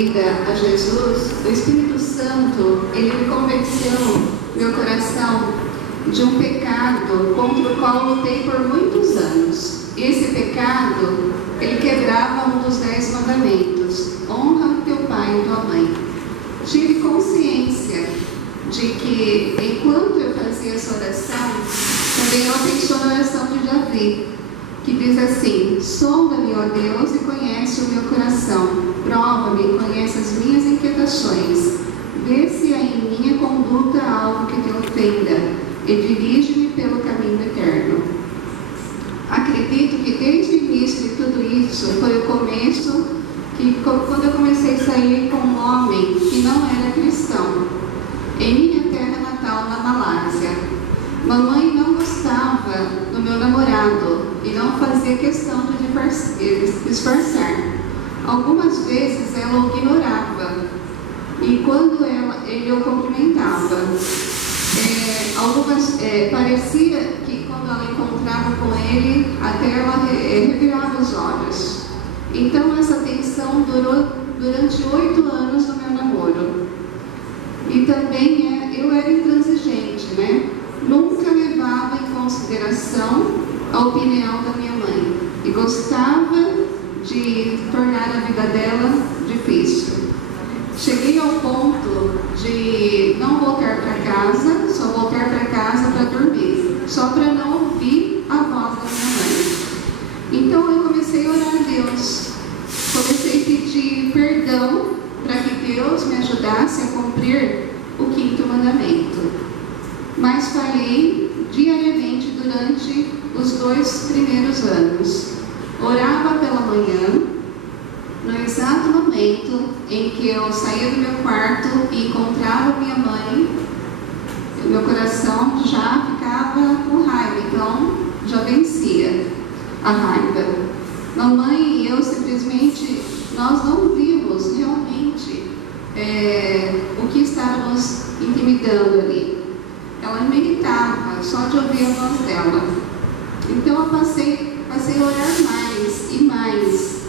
vida a Jesus, o Espírito Santo, ele me convenceu meu coração de um pecado contra o qual lutei por muitos anos. Esse pecado, ele quebrava um dos 10 mandamentos: honra teu pai e tua mãe. Tive consciência de que, enquanto eu fazia essa oração, também eu atendi a oração de Davi, que diz assim: sonda-me, ó Deus, e conhece o meu coração, prova-me e conhece as minhas inquietações, vê se há em minha conduta algo que te ofenda, e dirige-me pelo caminho eterno. Acredito que desde o início de tudo isso foi o começo, que quando eu comecei a sair com um homem que não era cristão, em minha terra natal, na Malásia. Mamãe não gostava do meu namorado e não fazia questão de disfarçar. Algumas vezes ela o ignorava, e quando ele o cumprimentava, parecia que quando ela encontrava com ele, até ela revirava os olhos. Então essa tensão durou durante 8 anos do meu namoro. E também eu era intransigente, né? Nunca levava em consideração a opinião da minha mãe e gostava de tornar a vida dela difícil. Cheguei ao ponto de não voltar para casa, só voltar para casa para dormir, só para não ouvir a voz da minha mãe. Então eu comecei a orar a Deus, comecei a pedir perdão para que Deus me ajudasse a cumprir o 5º mandamento. Mas falhei diariamente durante os 2 primeiros anos. Orava pela manhã, no exato momento em que eu saía do meu quarto e encontrava minha mãe, meu coração já ficava com raiva, então já vencia a raiva. Mamãe e eu simplesmente, nós não vimos realmente o que estávamos intimidando ali. Ela me irritava só de ouvir a voz dela. Então eu passei a orar mais e mais.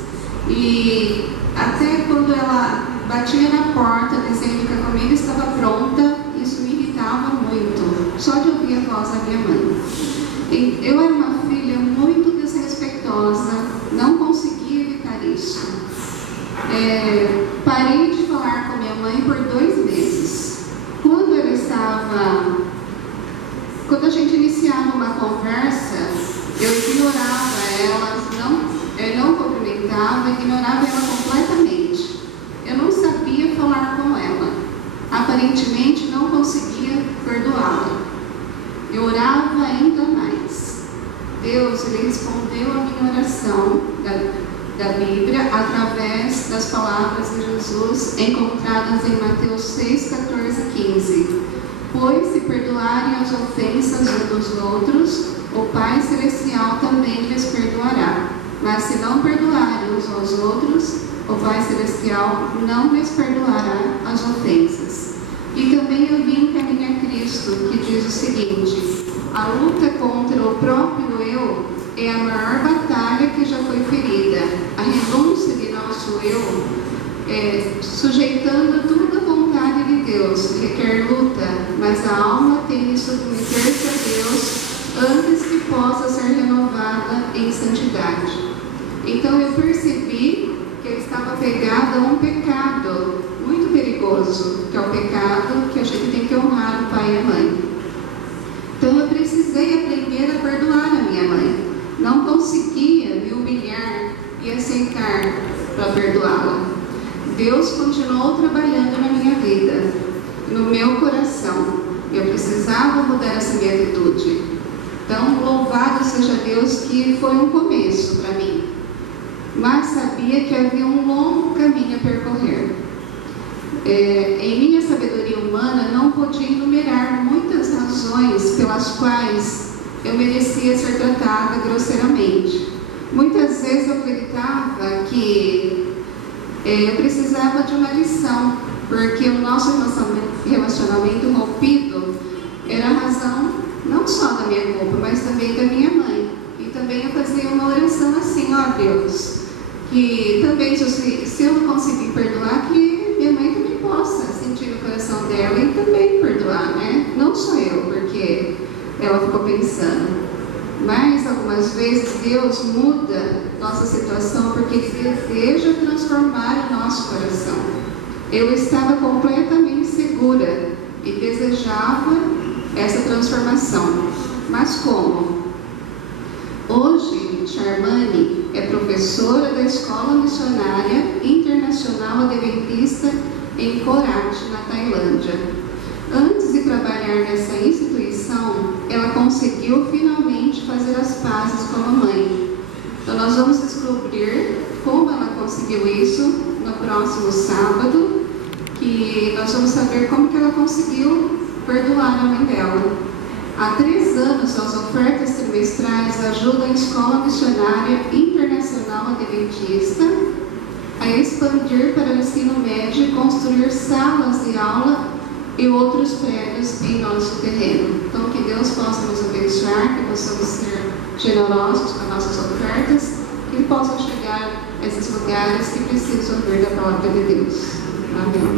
E até quando ela batia na porta dizendo que a comida estava pronta, isso me irritava muito, só de ouvir a voz da minha mãe. Eu era uma filha muito desrespeitosa, não conseguia evitar isso. Parei de falar com minha mãe por 2 meses. Quando a gente iniciava uma conversa, eu ignorava ela, não cumprimentava, ignorava ela completamente. Eu não sabia falar com ela. Aparentemente não conseguia perdoá-la. Eu orava ainda mais. Deus, ele respondeu a minha oração da Bíblia através das palavras de Jesus encontradas em Mateus 6, 14 e 15. Pois se perdoarem as ofensas uns dos outros, o Pai Celestial também lhes perdoará. Mas se não perdoarem uns aos outros, o Pai Celestial não lhes perdoará as ofensas. E também eu vim caminhar a Cristo, que diz o seguinte: a luta contra o próprio eu é a maior batalha que já foi ferida. A renúncia de nosso eu, sujeitando tudo à vontade de Deus, requer luta, mas a alma tem de submeter-se a Deus antes que possa ser renovada em santidade. Então eu percebi que eu estava pegada a um pecado muito perigoso, que é o pecado que a gente tem que honrar o pai e a mãe. Então eu precisei aprender a perdoar a minha mãe. Não conseguia me humilhar e aceitar para perdoá-la. Deus continuou trabalhando na minha vida, no meu coração. Eu precisava mudar essa minha atitude. Então, louvado seja Deus que foi um começo para mim. Mas sabia que havia um longo caminho a percorrer. Em minha sabedoria humana, não podia enumerar muitas razões pelas quais eu merecia ser tratada grosseiramente. Muitas vezes eu acreditava que eu precisava de uma lição, porque o nosso relacionamento rompido era a razão não só da minha culpa, mas também da minha mãe. E também eu fazia uma oração assim: ó Deus, que também se eu não conseguir perdoar, que pensando. Mas algumas vezes Deus muda nossa situação porque Ele deseja transformar o nosso coração. Eu estava completamente segura e desejava essa transformação. Mas como? Hoje, Charmane é professora da Escola Missionária Internacional Adventista em Korat, na Tailândia. Antes de trabalhar nessa instituição, ela conseguiu finalmente fazer as pazes com a mãe. Então nós vamos descobrir como ela conseguiu isso no próximo sábado, que nós vamos saber como que ela conseguiu perdoar a mãe dela. Há 3 anos, as ofertas trimestrais ajudam a Escola Missionária Internacional Adventista a expandir para o ensino médio e construir salas de aula e outros prédios em nosso terreno. Então, que Deus possa nos abençoar, que possamos ser generosos com nossas ofertas, que possam chegar a esses lugares que precisam ouvir da palavra de Deus. Amém.